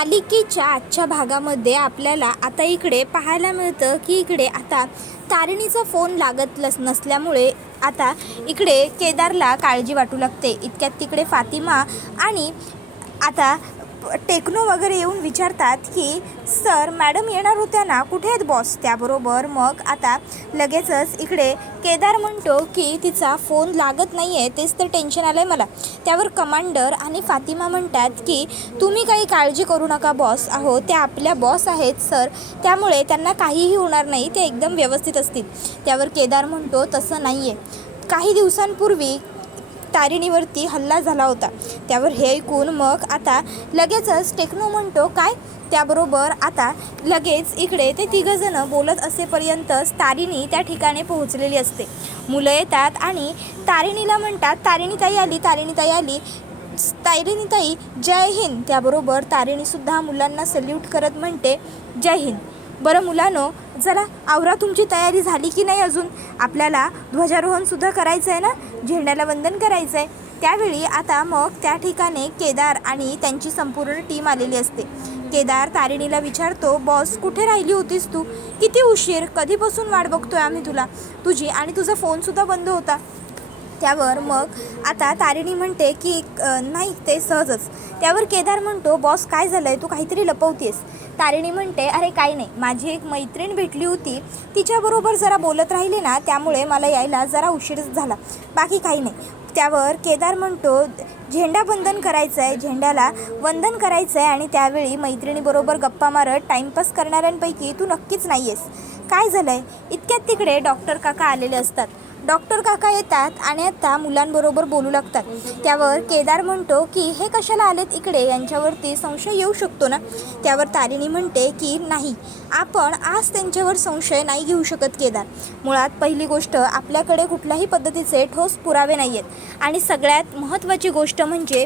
मालिकेच्या आजच्या भागामध्ये आपल्याला आता इकडे पाहायला मिळतं की इकडे आता तारिणीचा फोन लागत नसल्यामुळे आता इकडे केदारला काळजी वाटू लागते. इतक्यात तिकडे फातिमा आणि आता टेक्नो वगैरे येऊन विचारतात की सर मॅडम येणार होत्या ना, कुठे आहेत बॉस. त्याबरोबर मग आता लगेचच इकडे केदार म्हणतो की तिचा फोन लागत नाही आहे, तेच तर टेन्शन आलं आहे मला. त्यावर कमांडर आणि फातिमा म्हणतात की तुम्ही काही काळजी करू नका बॉस, अहो त्या आपल्या बॉस आहेत सर, त्यामुळे त्यांना काहीही होणार नाही, ते एकदम व्यवस्थित असतील. त्यावर केदार म्हणतो तसं नाही आहे, काही दिवसांपूर्वी तारिणीवरती हल्ला झाला होता. त्यावर हे ऐकून मग आता लगेचच टेक्नो म्हणतो काय. त्याबरोबर आता लगेच इकडे ते तिघंजणं बोलत असेपर्यंतच तारिणी त्या ठिकाणी पोहोचलेली असते. मुलं येतात आणि तारिणीला म्हणतात तारिणीताई आली, तारिणीताई आली, तारिणीताई जय हिंद. त्याबरोबर तारिणीसुद्धा मुलांना सल्यूट करत म्हणते जय हिंद. बरं मुलांनो, जरा आवरा, तुमची तयारी झाली की नाही अजून. आपल्याला ध्वजारोहणसुद्धा करायचं आहे ना, झेंड्याला वंदन करायचं आहे. त्यावेळी आता मग त्या ठिकाणी केदार आणि त्यांची संपूर्ण टीम आलेली असते. केदार तारिणीला विचारतो बॉस कुठे राहिली होतीस तू, किती उशीर, कधीपासून वाट बघतोय आम्ही तुझी, आणि तुझा फोनसुद्धा बंद होता. त्यावर मग आता तारिणी म्हणते की नाही ते सहजच. त्यावर केदार म्हणतो बॉस काय झालं आहे, तू काहीतरी लपवतेस. तारिणी म्हणते अरे काही नाही, माझी एक मैत्रीण भेटली होती, तिच्याबरोबर जरा बोलत राहिले ना, त्यामुळे मला यायला जरा उशीर झाला, बाकी काही नाही. त्यावर केदार म्हणतो झेंडा वंदन करायचं आहे, झेंड्याला वंदन करायचं आहे, आणि त्यावेळी मैत्रिणीबरोबर गप्पा मारत टाईमपास करणाऱ्यांपैकी तू नक्कीच नाही आहेस. काय झालं आहे. इतक्यात तिकडे डॉक्टर काका आलेले असतात. डॉक्टर काका येतात आणि आता मुलांबरोबर बोलू लागतात. त्यावर केदार म्हणतो की हे कशाला आलेत इकडे, यांच्यावरती संशय येऊ शकतो ना. त्यावर तारिणी म्हणते की नाही, आपण आज त्यांच्यावर संशय नाही घेऊ शकत केदार. मुळात पहिली गोष्ट, आपल्याकडे कुठल्याही पद्धतीचे ठोस पुरावे नाही आहेत, आणि सगळ्यात महत्त्वाची गोष्ट म्हणजे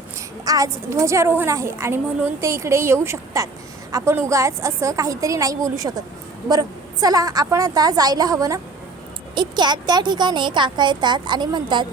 आज ध्वजारोहण आहे आणि म्हणून ते इकडे येऊ शकतात. आपण उगाच असं काहीतरी नाही बोलू शकत. बरं चला, आपण आता जायला हवं ना. इतक्यात त्या ठिकाणी काका येतात आणि म्हणतात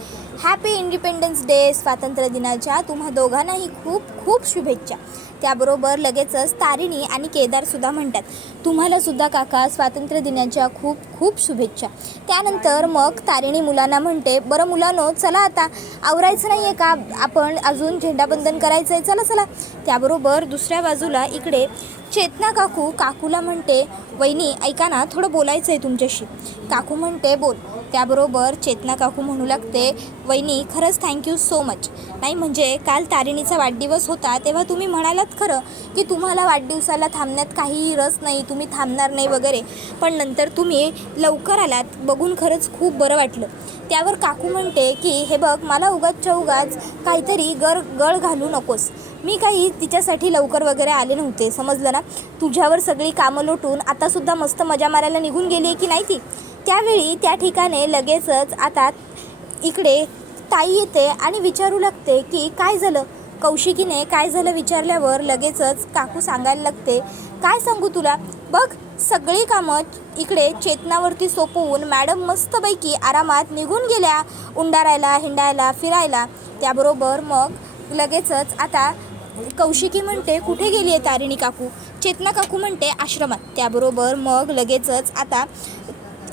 हॅपी इंडिपेंडन्स डे, स्वातंत्र्य दिनाच्या तुम्हा दोघांनाही खूप खूप शुभेच्छा. त्याबरोबर लगेचच तारिणी आणि केदारसुद्धा म्हणतात तुम्हालासुद्धा काका स्वातंत्र्य दिनाच्या खूप खूप शुभेच्छा. त्यानंतर मग तारिणी मुलांना म्हणते बरं मुलांनो, चला आता आवरायचं नाही आहे का, आपण अजून झेंडावंदन करायचं आहे, चला चला. त्याबरोबर दुसऱ्या बाजूला इकडे चेतना काकूला म्हणते वहिनी ऐका ना, थोडं बोलायचं आहे तुमच्याशी. काकू म्हणते बोल. त्याबरोबर चेतना काकू म्हणू लागते वहिनी खरंच थँक्यू सो मच. नाही म्हणजे काल तारिणीचा वाढदिवस होता, तेव्हा तुम्ही म्हणालात खरं की तुम्हाला वाढदिवसाला थांबण्यात काहीही रस नाही, तुम्ही थांबणार नाही वगैरे, पण नंतर तुम्ही लवकर आलात, बघून खरंच खूप बरं वाटलं. त्यावर काकू म्हणते की हे बघ, मला उगाचच्या उगाच काहीतरी गळ घालू नकोस, मी काही तिच्यासाठी लवकर वगैरे आले नव्हते, समजलं ना. तुझ्यावर सगळी कामं लोटून आतासुद्धा मस्त मजा मारायला निघून गेली आहे की नाही ती. त्यावेळी त्या ठिकाणी लगेचच आता इकडे ताई येते आणि विचारू लागते की काय झालं. कौशिकीने काय झालं विचारल्यावर लगेचच काकू सांगायला लागते काय सांगू तुला, बघ सगळी कामं इकडे चेतनावरती सोपवून मॅडम मस्तपैकी आरामात निघून गेल्या उंडारायला, हिंडायला, फिरायला. त्याबरोबर मग लगेचच आता कौशिकी म्हणते कुठे गेली आहे तारिणी काकू. चेतना काकू म्हणते आश्रमात. त्याबरोबर मग लगेचच आता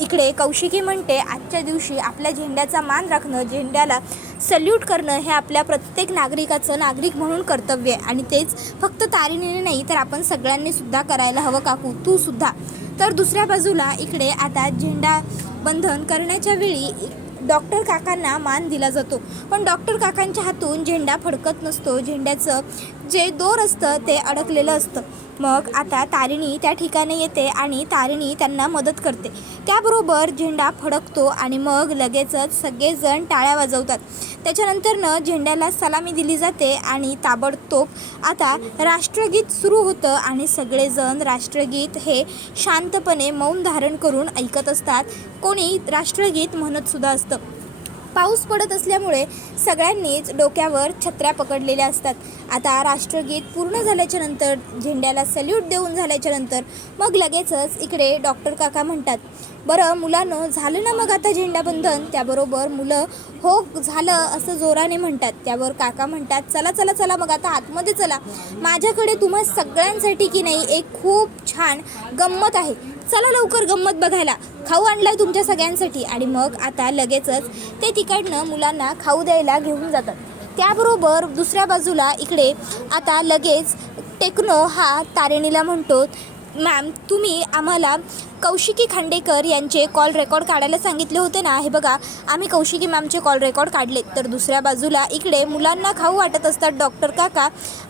इकडे कौशिकी म्हणते आजच्या दिवशी आपल्या झेंड्याचा मान राखणं, झेंड्याला सल्यूट करणं हे आपल्या प्रत्येक नागरिकाचं नागरिक म्हणून कर्तव्य आहे, आणि तेच फक्त तारिणीने नाही तर आपण सगळ्यांनीसुद्धा करायला हवं काकू, तूसुद्धा. तर दुसऱ्या बाजूला इकडे आता झेंडा बंधन करण्याच्या वेळी डॉक्टर काकांना मान दिला जातो, पण डॉक्टर काकांच्या हातून झेंडा फडकत नसतो, झेंड्याचं जे दोर असतं ते अडकलेलं असतं. मग आता तारिणी त्या ठिकाणी येते आणि तारिणी त्यांना मदत करते. त्याबरोबर झेंडा फडकतो आणि मग लगेचच सगळेजण टाळ्या वाजवतात. त्याच्यानंतरनं झेंड्याला सलामी दिली जाते आणि ताबडतोब आता राष्ट्रगीत सुरू होतं आणि सगळेजण राष्ट्रगीत हे शांतपणे मौन धारण करून ऐकत असतात. कोणी राष्ट्रगीत म्हणतसुद्धा असतं. पाऊस पडत असल्यामुळे सगळ्यांनीच डोक्यावर छत्र्या पकडलेल्या असतात. आता राष्ट्रगीत पूर्ण झाल्याच्या नंतर, झेंड्याला सल्यूट देऊन झाल्याच्या नंतर मग लगेचच इकडे डॉक्टर काका म्हणतात बरं मुलांनो, झालं ना मग आता झेंडाबंधन? त्याबरोबर मुलं हो झालं असं जोराने म्हणतात. त्यावर काका म्हणतात, चला चला चला मग आता आतमध्ये चला, माझ्याकडे तुम्हा सगळ्यांसाठी की नाही एक खूप छान गंमत आहे, चला लवकर गंमत बघायला, खाऊ आणलाय तुमच्या सगळ्यांसाठी. आणि मग आता लगेचच ते तिकडनं मुलांना खाऊ द्यायला घेऊन जातात. त्याबरोबर दुसऱ्या बाजूला इकडे आता लगेच टेक्नो हा तारिणीला म्हणतो, मॅम तुम्ही आम्हाला कौशिकी खांडेकर यांचे कॉल रेकॉर्ड काढायला सांगितले होते ना, हे बघा आम्ही कौशिकी मॅमचे कॉल रेकॉर्ड काढले. तर दुसऱ्या बाजूला इकडे मुलांना खाऊ वाटत असतात डॉक्टर काका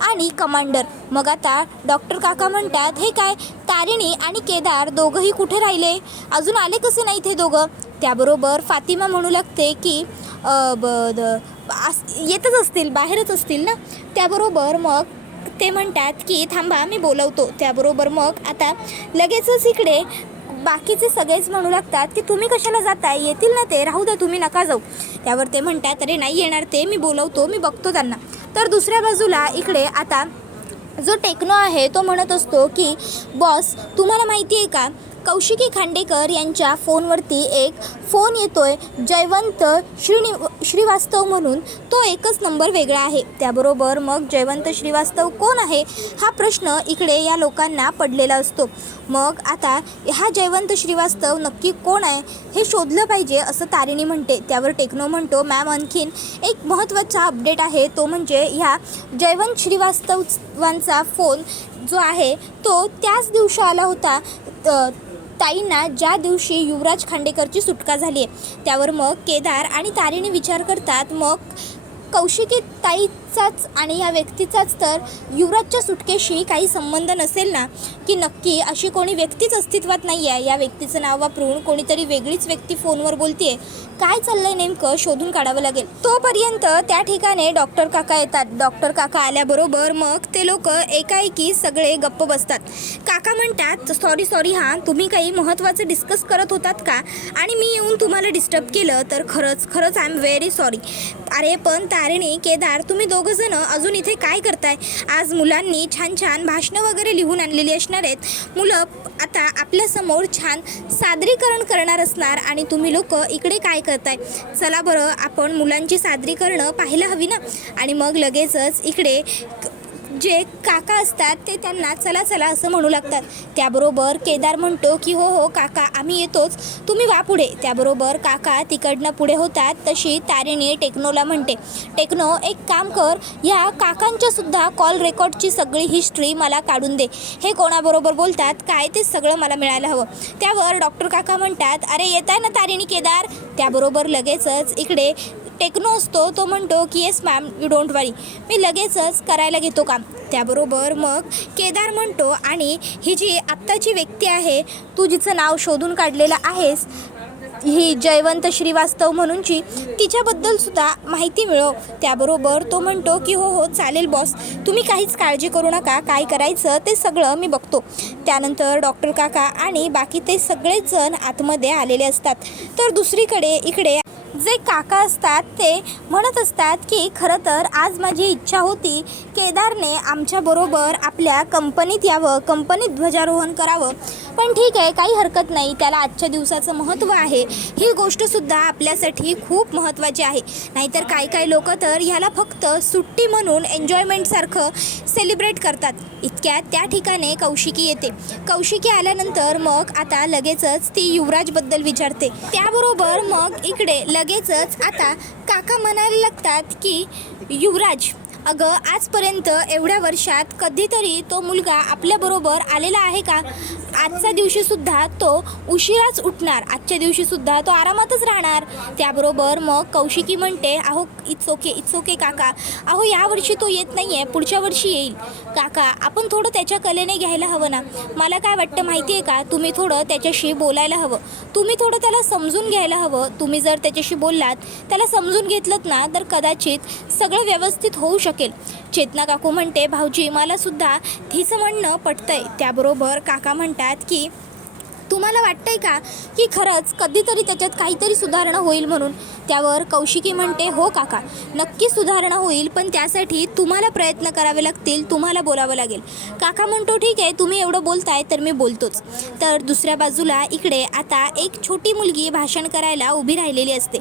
आणि कमांडर. मग आता डॉक्टर काका म्हणतात, हे काय तारिणी आणि केदार दोघंही कुठे राहिले, अजून आले कसे नाहीत हे दोघं? त्याबरोबर फातिमा म्हणू लागते की येतच असतील, बाहेरच असतील ना. त्याबरोबर मग ते म्हणतात की थांबा मी बोलवतो. त्याबरोबर मग आता लगेचच इकडे बाकीचे सगळेच म्हणू लागतात की तुम्ही कशाला जाताय, येतील ना ते, राहू द्या तुम्ही नका जाऊ. त्यावर ते म्हणतात, अरे नाही येणार ते, मी बोलवतो, मी बघतो त्यांना. तर दुसऱ्या बाजूला इकडे आता जो टेक्नो आहे तो म्हणत असतो की बॉस तुम्हाला माहिती आहे का, कौशिकी खांडेकर यांच्या फोनवरती एक फोन येतोय जयवंत श्रीवास्तव म्हणून, तो एकच नंबर वेगळा आहे. त्याबरोबर मग जयवंत श्रीवास्तव कोण आहे हा प्रश्न इकडे या लोकांना पडलेला असतो. मग आता हा जयवंत श्रीवास्तव नक्की कोण आहे हे शोधलं पाहिजे असं तारिणी म्हणते. त्यावर टेक्नो म्हणतो, मॅम आणखीन एक महत्त्वाचा अपडेट आहे, तो म्हणजे ह्या जयवंत श्रीवास्तवांचा फोन जो आहे तो त्याच दिवशी आला होता ताईंना ज्या दिवशी युवराज खांडेकरची सुटका झाली आहे. त्यावर मग केदार आणि तारिणी विचार करतात, मग कौशिकी ताईचाच आणि ह्या व्यक्तीचाच तर युवराजच्या सुटकेशी काही संबंध नसेल ना, की नक्की अशी कोणी व्यक्तीच अस्तित्वात नाही आहे, या व्यक्तीचं नाव वापरून कोणीतरी वेगळीच व्यक्ती फोनवर बोलते, काय चाललंय नेमकं शोधून काढावं लागेल. तोपर्यंत त्या ठिकाणी डॉक्टर काका येतात. डॉक्टर काका आल्याबरोबर मग ते लोक एकाएकी सगळे गप्प बसतात. काका म्हणतात, सॉरी हां, तुम्ही काही महत्त्वाचं डिस्कस करत होतात का आणि मी येऊन तुम्हाला डिस्टर्ब केलं तर खरंच आय एम व्हेरी सॉरी. अरे पण तारिणी केदार तुम्ही दोघंजण अजून इथे काय करताय? आज मुलांनी छान भाषणं वगैरे लिहून आणलेली असणार आहेत, मुलं आता आपल्यासमोर छान सादरीकरण करणार असणार आणि तुम्ही लोक इकडे काय करताय? चला बरं आपण मुलांची सादरीकरणं पाहायला हवी ना. आणि मग लगेचच इकडे जे काका असतात ते त्यांना चला चला असं म्हणू लागतात. त्याबरोबर केदार म्हणतो की हो काका आम्ही येतोच, तुम्ही वा पुढे. त्याबरोबर काका तिकडनं पुढे होतात. तशी तारिणी टेक्नोला म्हणते, टेक्नो एक काम कर, ह्या काकांच्या सुद्धा कॉल रेकॉर्डची सगळी हिस्ट्री मला काढून दे, हे कोणाबरोबर बोलतात काय ते सगळं मला मिळायला हवं. त्यावर डॉक्टर काका म्हणतात, अरे येत आहे ना तारिणी केदार. त्याबरोबर लगेचच इकडे टेक्नो असतो तो म्हणतो की येस मॅम यू डोंट वरी, मी लगेचच करायला घेतो काम. त्याबरोबर मग केदार म्हणतो, आणि ही जी आत्ताची व्यक्ती आहे तू जिचं नाव शोधून काढलेलं आहेस, ही जयवंत श्रीवास्तव म्हणूनची, तिच्याबद्दलसुद्धा माहिती मिळव. त्याबरोबर तो म्हणतो की हो चालेल बॉस, तुम्ही काहीच काळजी करू नका, काय करायचं ते सगळं मी बघतो. त्यानंतर डॉक्टर काका आणि बाकी ते सगळेच जण आतमध्ये आलेले असतात. तर दुसरीकडे इकडे जे काका असतात ते म्हणत असतात की खरं तर आज माझी इच्छा होती केदारने आमच्याबरोबर आपल्या कंपनीत यावं, कंपनीत ध्वजारोहण करावं, पण ठीक आहे काही हरकत नाही, त्याला आजच्या दिवसाचं महत्त्व आहे, ही गोष्टसुद्धा आपल्यासाठी खूप महत्त्वाची आहे. नाहीतर काही लोक तर ह्याला फक्त सुट्टी म्हणून एन्जॉयमेंटसारखं सेलिब्रेट करतात. इतक्यात त्या ठिकाणी कौशिकी येते. कौशिकी आल्यानंतर मग आता लगेचच ती युवराजबद्दल विचारते. त्याबरोबर मग इकडे लगेचच आता काका म्हणायला लागतात की युवराज, अगं आजपर्यंत एवढ्या वर्षात कधीतरी तो मुलगा आपल्याबरोबर आलेला आहे का? आजच्या दिवशीसुद्धा तो उशिराच उठणार, आजच्या दिवशीसुद्धा तो आरामातच राहणार. त्याबरोबर मग कौशिकी म्हणते, अहो इट्स ओके काका, अहो यावर्षी तो येत नाही आहे, पुढच्या वर्षी येईल. काका आपण थोडं त्याच्या कलेने घ्यायला हवं ना. मला काय वाटतं माहिती आहे का, तुम्ही थोडं त्याच्याशी बोलायला हवं, तुम्ही थोडं त्याला समजून घ्यायला हवं. तुम्ही जर त्याच्याशी बोललात, त्याला समजून घेतलंत ना, तर कदाचित सगळं व्यवस्थित होऊ शकेल. चेतना काकू म्हणते, भाऊजी मला सुद्धा तिचं म्हणणं पटतंय. त्याबरोबर काका म्हणतात की तुम्हाला वाटतंय का की खरंच कधीतरी त्याच्यात काहीतरी सुधारणा होईल म्हणून? त्यावर कौशिकी म्हणते, हो काका, नक्की सुधारणा होईल, पण त्यासाठी तुम्हाला प्रयत्न करावे लागतील, तुम्हाला बोलावं लागेल. काका म्हणतो, ठीक आहे, तुम्ही एवढं बोलताय तर मी बोलतोच. तर दुसऱ्या बाजूला इकडे आता एक छोटी मुलगी भाषण करायला उभी राहिलेली असते.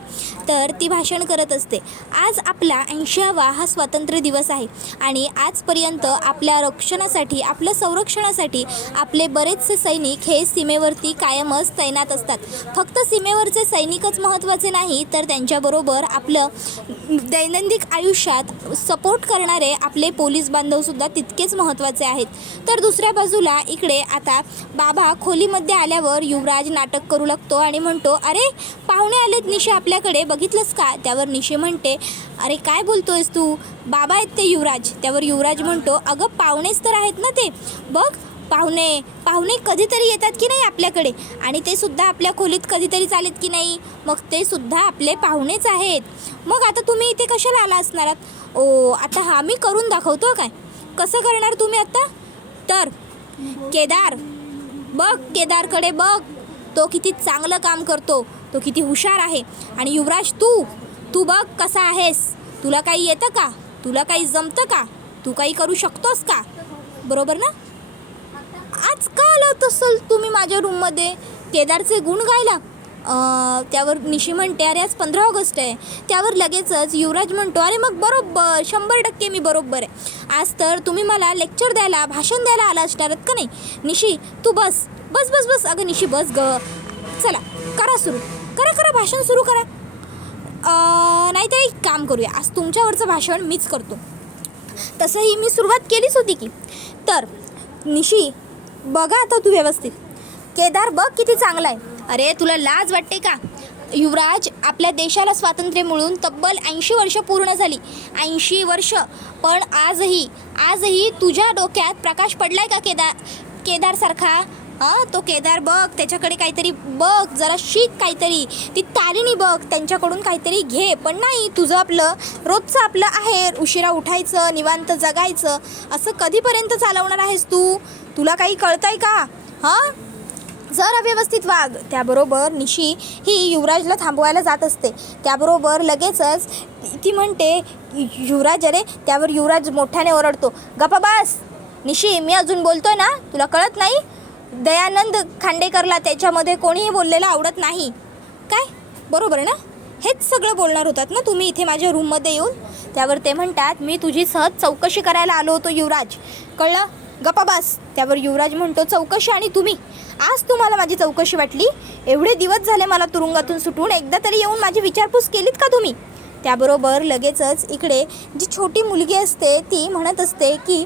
तर ती भाषण करत असते, आज आपला 80वा हा स्वातंत्र्य दिवस आहे आणि आजपर्यंत आपल्या रक्षणासाठी, आपल्या संरक्षणासाठी आपले बरेचसे सैनिक हे सीमेवरती कायमच तैनात असतात. फक्त सीमेवरचे सैनिकच महत्त्वाचे नाही, तर त्यांच्याबरोबर आपलं दैनंदिन आयुष्यात सपोर्ट करणारे आपले पोलीस बांधवसुद्धा तितकेच महत्त्वाचे आहेत. तर दुसऱ्या बाजूला इकडे आता बाबा खोलीमध्ये आल्यावर युवराज नाटक करू लागतो आणि म्हणतो, अरे पाहुणे आलेत निशे आपल्याकडे, बघितलंस का? त्यावर निशे म्हणते, अरे काय बोलतोयस तू, बाबा आहेत ते युवराज. त्यावर युवराज म्हणतो, अगं पाहुणेच तर आहेत ना ते, बघ पाहुणे कधीतरी येतात की नाही आपल्याकडे, आणि ते सुद्धा आपल्या खोलीत कधीतरी चालेत की नाही, मग ते सुद्धा आपले पाहुणेच आहेत. मग आता तुम्ही इथे कशाला आला असणार आहात? ओ, आता हा मी करून दाखवतो. काय कसं करणार तुम्ही आता? तर केदार बघ, केदारकडे बघ, तो किती चांगलं काम करतो, तो किती हुशार आहे. आणि युवराज तू बघ कसा आहेस, तुला काही येतं का, तुला काही जमतं का, तू काही करू शकतोस का? बरोबर ना? आज का आलात असेल तुम्ही माझ्या रूममध्ये केदारचे गुण गायला? त्यावर निशी म्हणते, अरे आज 15 ऑगस्ट आहे. त्यावर लगेचच युवराज म्हणतो, अरे मग बरोबर 100% मी बरोबर आहे. आज तर तुम्ही मला लेक्चर द्यायला, भाषण द्यायला आला असणार का नाही? निशी तू बस. अगं निशी बस ग. चला करा सुरू, करा भाषण सुरू करा. नाहीतर एक काम करूया, आज तुमच्यावरचं भाषण मीच करतो. तसंही मी सुरुवात केलीच होती की. तर निशी बघा आता तू व्यवस्थित. केदार बघ किती चांगला आहे. अरे तुला लाज वाटते का? युवराज, आपल्या देशाला स्वातंत्र्य मिळून तब्बल 80 वर्ष पूर्ण झाली. 80 वर्ष. पण आजही तुझ्या डोक्यात प्रकाश पडलाय का केदारसारखा? तो केदार बघ, त्याच्याकडे काहीतरी बघ, जरा शिक काहीतरी. ती तारिणी बघ, त्यांच्याकडून काहीतरी घे. पण नाही, तुझं आपलं रोजचं आपलं आहे, उशिरा उठायचं, निवांत जगायचं, असं कधीपर्यंत चालवणार आहेस तू? तुला काही कळतंय का? जरा व्यवस्थित वाग. त्याबरोबर निशी ही युवराजला थांबवायला जात असते. त्याबरोबर लगेचच ती म्हणते, युवराज अरे. त्यावर युवराज मोठ्याने ओरडतो, गप्पा बस निशी, मी अजून बोलतोय ना, तुला कळत नाही? दयानंद खांडेकरला त्याच्यामध्ये कोणीही बोललेलं आवडत नाही काय? बरोबर ना? हेच सगळं बोलणार होतात ना तुम्ही इथे माझ्या रूममध्ये येऊन? त्यावर ते म्हणतात, मी तुझी सहज चौकशी करायला आलो होतो युवराज, कळलं? गप्पा बस. त्यावर युवराज म्हणतो, चौकशी आणि तुम्ही? आज तुम्हाला माझी चौकशी वाटली? एवढे दिवस झाले मला तुरुंगातून सुटून, एकदा तरी येऊन माझी विचारपूस केलीत का तुम्ही? त्याबरोबर लगेचच इकडे जी छोटी मुलगी असते ती म्हणत असते की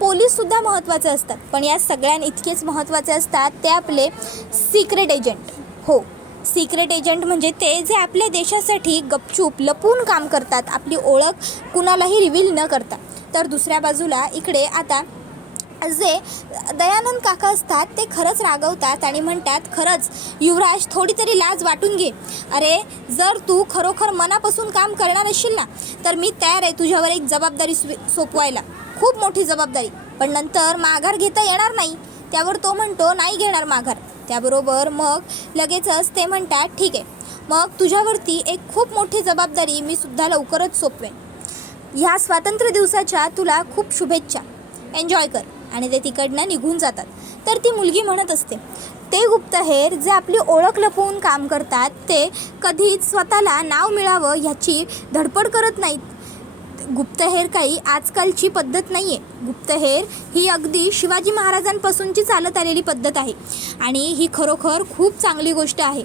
पोलीससुद्धा महत्त्वाचे असतात, पण या सगळ्यांना इतकेच महत्त्वाचे असतात ते आपले सिक्रेट एजंट. हो, सिक्रेट एजंट म्हणजे ते जे आपल्या देशासाठी गपचूप लपून काम करतात, आपली ओळख कुणालाही रिव्हील न करता. तर दुसऱ्या बाजूला इकडे आता जे दयानंद काका असतात ते खरंच रागवतात आणि म्हणतात, खरंच युवराज, थोडी तरी लाज वाटून घे. अरे जर तू खरोखर मनापासून काम करणार असशील ना, तर मी तयार आहे तुझ्यावर एक जबाबदारी सोपवायला, खूप मोठी जबाबदारी, पण नंतर माघार घेता येणार नाही. त्यावर तो म्हणतो, नाही घेणार माघार. त्याबरोबर मग लगेचच ते म्हणतात, ठीक आहे, मग तुझ्यावरती एक खूप मोठी जबाबदारी मी सुद्धा लवकरच सोपवेन. ह्या स्वातंत्र्य दिवसाच्या तुला खूप शुभेच्छा, एन्जॉय कर. आणि ते तिकडनं निघून जातात. तर ती मुलगी म्हणत असते, ते गुप्तहेर जे आपली ओळख लपवून काम करतात ते कधीच स्वतःला नाव मिळावं ह्याची धडपड करत नाहीत. गुप्तहेर काही आजकालची पद्धत नाही आहे. गुप्तहेर ही अगदी शिवाजी महाराजांपासूनची चालत आलेली पद्धत आहे आणि ही खरोखर खूप चांगली गोष्ट आहे.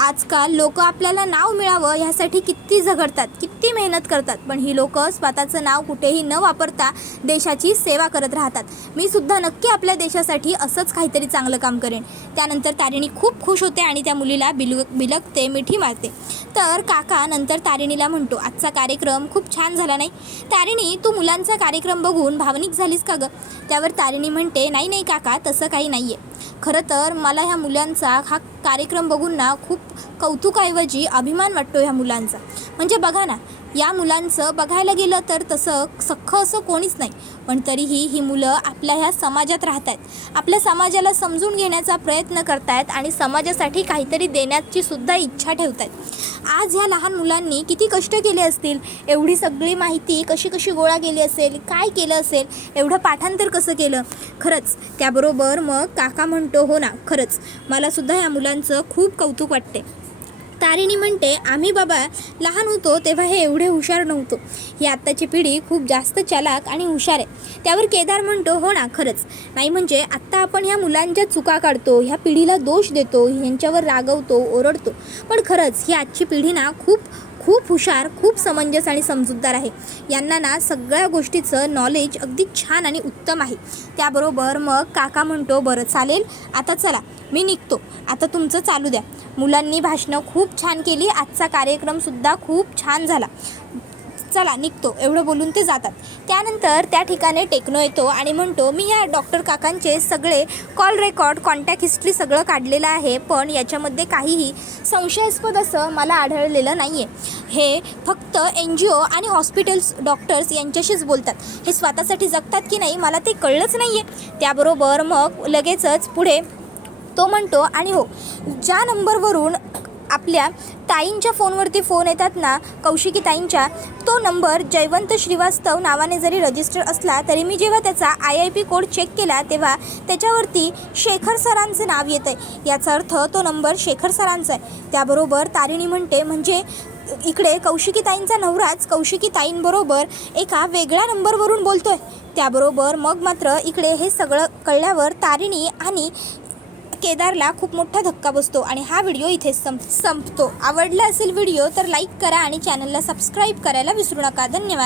आजकाल लोक आपल्याला नाव मिळावं ह्यासाठी किती झगडतात, किती मेहनत करतात, पण ही लोक स्वतःचं नाव कुठेही न वापरता देशाची सेवा करत राहतात. मी सुद्धा नक्की आपल्या देशासाठी असंच काहीतरी चांगलं काम करेन. त्यानंतर तारिणी खूप खुश होते आणि त्या मुलीला बिलगते, मिठी मारते. तर काका नंतर तारिणीला म्हणतो, आजचा कार्यक्रम खूप छान झाला नाही? तारिणी, तू मुलांचा कार्यक्रम बघून भावनिक झालीस का गं? त्यावर तारिणी म्हणते, नाही काका, तसं काही नाही आहे. खरं तर मला ह्या मुलांचा हा कार्यक्रम बघून ना खूप कौतुकाऐवजी अभिमान वाटतो ह्या मुलांचा. म्हणजे बघा ना, या मुलांचं बघायला गेलं तर तसं सख्खं असं कोणीच नाही, पण तरीही ही मुलं आपल्या ह्या समाजात राहत आहेत, आपल्या समाजाला समजून घेण्याचा प्रयत्न करत आहेत आणि समाजासाठी काहीतरी देण्याची सुद्धा इच्छा ठेवत आहेत। आज ह्या लहान मुलांनी किती कष्ट केले असतील, एवढी सगळी माहिती कशी कशी गोळा केली असेल, काय केलं असेल, एवढं पाठांतर कसं केलं। खरंच त्याबरोबर मग काका म्हणतो, हो ना खरंच मलासुद्धा ह्या मुलांचं खूप कौतुक वाटते। तारिणी म्हणते, आम्ही बाबा लहान होतो तेव्हा हे एवढे हुशार नव्हतो, ही आत्ताची पिढी खूप जास्त चालाक आणि हुशार आहे। त्यावर केदार म्हणतो, हो ना खरंच, नाही म्हणजे आत्ता आपण ह्या मुलांच्या चुका काढतो, ह्या पिढीला दोष देतो, ह्यांच्यावर रागवतो, ओरडतो, पण खरंच ही आजची पिढी ना खूप खूप हुशार, खूप समंजस आणि समजूतदार आहे। यांना ना सगळ्या गोष्टीचं नॉलेज अगदी छान आणि उत्तम आहे। त्याबरोबर मग काका म्हणतो, बरं चालेल, आता चला मी निघतो, आता तुमचं चालू द्या। मुलांनी भाषणं खूप छान केली, आजचा कार्यक्रमसुद्धा खूप छान झाला, चला निघतो, एवढं बोलून ते जातात। त्यानंतर त्या ठिकाणी टेक्नो येतो आणि म्हणतो, मी या डॉक्टर काकांचे सगळे कॉल रेकॉर्ड, कॉन्टॅक्ट हिस्ट्री सगळं काढलेलं आहे, पण याच्यामध्ये काहीही संशयास्पद असं मला आढळलेलं नाही आहे। हे फक्त NGO आणि हॉस्पिटल्स डॉक्टर्स यांच्याशीच बोलतात, हे स्वतःसाठी जगतात की नाही मला ते कळलंच नाही आहे। त्याबरोबर मग लगेचच पुढे तो म्हणतो, आणि हो, ज्या नंबरवरून आपल्या ताईंच्या फोनवरती फोन येतात ना, कौशिकी ताईंच्या, तो नंबर जयवंत श्रीवास्तव नावाने जरी रजिस्टर असला तरी मी जेव्हा त्याचा IIP कोड चेक केला तेव्हा त्याच्यावरती शेखर सरांचे नाव येतं आहे, याचा अर्थ तो नंबर शेखर सरांचा आहे। त्याबरोबर तारिणी म्हणते, म्हणजे इकडे कौशिकी ताईंचा नवराच कौशिकी ताईंबरोबर एका वेगळ्या नंबरवरून बोलतोय। त्याबरोबर मग मात्र इकडे हे सगळं कळल्यावर तारिणी आणि केदारला खूप मोठा धक्का बसतो आणि हा व्हिडिओ इथे संपतो। आवडला असेल व्हिडिओ तर लाईक करा आणि चॅनलला सबस्क्राईब करायला विसरू नका। धन्यवाद।